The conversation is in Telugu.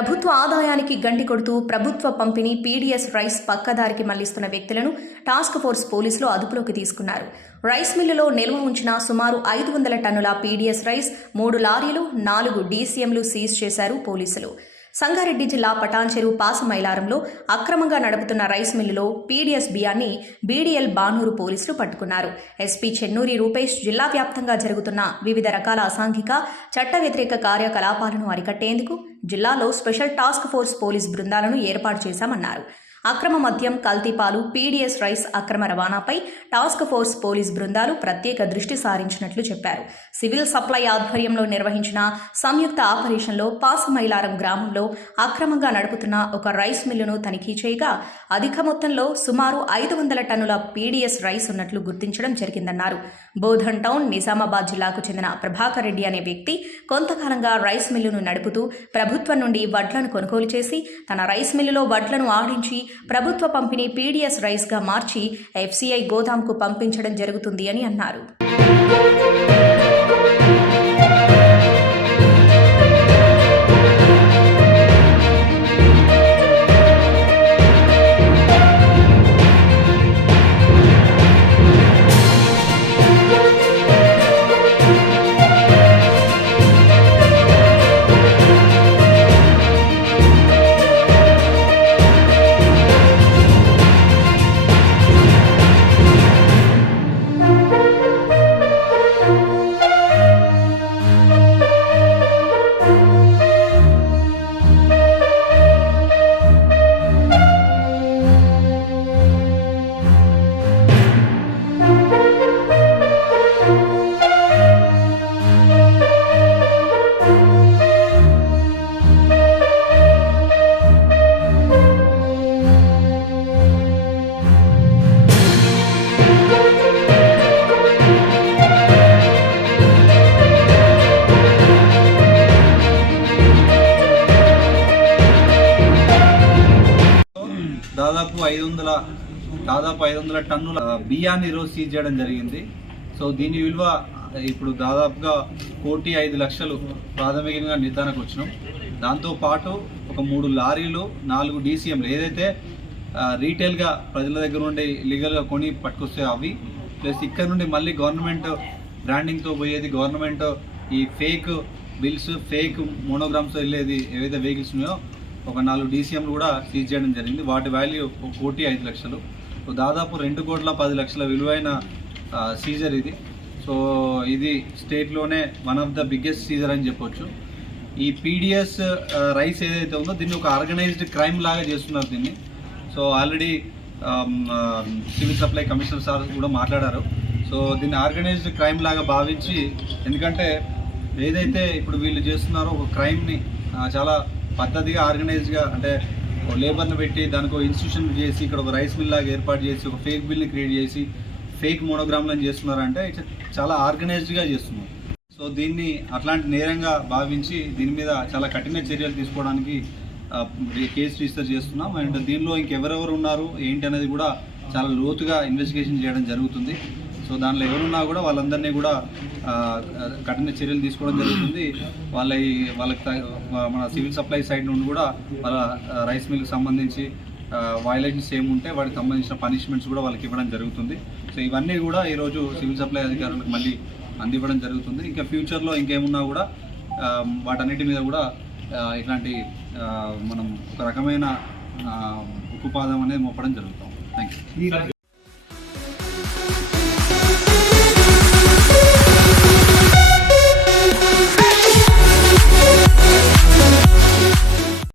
ప్రభుత్వ ఆదాయానికి గంటి కొడుతూ ప్రభుత్వ పంపిణీ పీడీఎస్ రైస్ పక్కదారికి మళ్ళిస్తున్న వ్యక్తులను టాస్క్ ఫోర్స్ పోలీసులు అదుపులోకి తీసుకున్నారు. రైస్ మిల్లులో నిల్వ ఉంచిన సుమారు ఐదు వందల టన్నుల పీడీఎస్ రైస్ మూడు లారీలు నాలుగు డీసీఎంలు సీజ్ చేశారు పోలీసులు. సంగారెడ్డి జిల్లా పటాన్చెరు పాసమైలారంలో అక్రమంగా నడుపుతున్న రైస్ మిల్లులో పీడీఎస్ బియ్యాన్ని బీడీఎల్ బానూరు పోలీసులు పట్టుకున్నారు. ఎస్పీ చెన్నూరి రూపేష్ జిల్లా వ్యాప్తంగా జరుగుతున్న వివిధ రకాల అసాంఘిక చట్ట వ్యతిరేక కార్యకలాపాలను అరికట్టేందుకు జిల్లాలో స్పెషల్ టాస్క్ ఫోర్స్ పోలీస్ బృందాలను ఏర్పాటు చేశామన్నారు. అక్రమ మద్యం కల్తీపాలు పీడీఎస్ రైస్ అక్రమ రవాణాపై టాస్క్ ఫోర్స్ పోలీస్ బృందాలు ప్రత్యేక దృష్టి సారించినట్లు చెప్పారు. సివిల్ సప్లై ఆధ్వర్యంలో నిర్వహించిన సంయుక్త ఆపరేషన్లో పాసమైలారం గ్రామంలో అక్రమంగా నడుపుతున్న ఒక రైస్ మిల్లును తనిఖీ చేయగా అధిక మొత్తంలో సుమారు ఐదు వందల టన్నుల పీడీఎస్ రైస్ ఉన్నట్లు గుర్తించడం జరిగిందన్నారు. బోధన్ టౌన్ నిజామాబాద్ జిల్లాకు చెందిన ప్రభాకర్ రెడ్డి అనే వ్యక్తి కొంతకాలంగా రైస్ మిల్లును నడుపుతూ ప్రభుత్వం నుండి వడ్లను కొనుగోలు చేసి తన రైస్ మిల్లులో వడ్లను ఆడించి ప్రభుత్వ పంపిణీ పీడీఎస్ రైస్గా మార్చి ఎఫ్సీఐ గోదాంకు పంపించడం జరుగుతుంది అని అన్నారు. దాదాపు ఐదు వందల టన్నుల బియ్యాన్ని ఈరోజు సీజ్ చేయడం జరిగింది. సో దీని విలువ ఇప్పుడు దాదాపుగా కోటి ఐదు లక్షలు ప్రాథమికంగా నిర్ధారణకు వచ్చినాం. దాంతో పాటు ఒక మూడు లారీలు నాలుగు డీసీఎంలు ఏదైతే రీటైల్గా ప్రజల దగ్గర నుండి లీగల్గా కొని పట్టుకొస్తే అవి ప్లస్ ఇక్కడ నుండి మళ్ళీ గవర్నమెంట్ బ్రాండింగ్తో పోయేది గవర్నమెంట్ ఈ ఫేక్ బిల్స్ ఫేక్ మోనోగ్రామ్స్ వెళ్ళేది ఏవైతే వెహికల్స్ ఉన్నాయో ఒక నాలుగు డీసీఎంలు కూడా సీజ్ చేయడం జరిగింది. వాటి వాల్యూ ఒక కోటి ఐదు లక్షలు. సో దాదాపు రెండు కోట్ల పది లక్షల విలువైన సీజర్ ఇది. సో ఇది స్టేట్లోనే one of the biggest seizure అని చెప్పొచ్చు. ఈ పీడిఎస్ రైస్ ఏదైతే ఉందో దీన్ని ఒక ఆర్గనైజ్డ్ క్రైమ్ లాగా చేస్తున్నారు దీన్ని. So already civil supply commissioner sir కూడా మాట్లాడారు. సో దీన్ని ఆర్గనైజ్డ్ క్రైమ్ లాగా భావించి ఎందుకంటే ఏదైతే ఇప్పుడు వీళ్ళు చేస్తున్నారో ఒక క్రైమ్ని చాలా పద్ధతిగా ఆర్గనైజ్డ్గా అంటే ఒక లేబర్ని పెట్టి దానికి ఒక ఇన్స్టిట్యూషన్ చేసి ఇక్కడ ఒక రైస్ మిల్ లాగా ఏర్పాటు చేసి ఒక ఫేక్ బిల్ని క్రియేట్ చేసి ఫేక్ మోనోగ్రామ్లను చేస్తున్నారంటే చాలా ఆర్గనైజ్డ్గా చేస్తున్నారు. సో దీన్ని అట్లాంటి నేరంగా భావించి దీని మీద చాలా కఠిన చర్యలు తీసుకోవడానికి కేసు రిజిస్టర్ చేస్తున్నాం. అండ్ దీనిలో ఇంకెవరెవరు ఉన్నారు ఏంటి అనేది కూడా చాలా లోతుగా ఇన్వెస్టిగేషన్ చేయడం జరుగుతుంది. సో దానిలో ఎవరున్నా కూడా వాళ్ళందరినీ కూడా కఠిన చర్యలు తీసుకోవడం జరుగుతుంది. వాళ్ళ వాళ్ళకి మన సివిల్ సప్లై సైడ్ నుండి కూడా వాళ్ళ రైస్ మిల్కి సంబంధించి వయలేషన్స్ ఏముంటే వాటికి సంబంధించిన పనిష్మెంట్స్ కూడా వాళ్ళకి ఇవ్వడం జరుగుతుంది. సో ఇవన్నీ కూడా ఈరోజు సివిల్ సప్లై అధికారులకు మళ్ళీ అందివ్వడం జరుగుతుంది. ఇంకా ఫ్యూచర్లో ఇంకేమున్నా కూడా వాటన్నిటి మీద కూడా ఇట్లాంటి మనం ఒక రకమైన ఉపపాదం ఉక్కుపాదం అనేది మోపడం జరుగుతాం. Thank you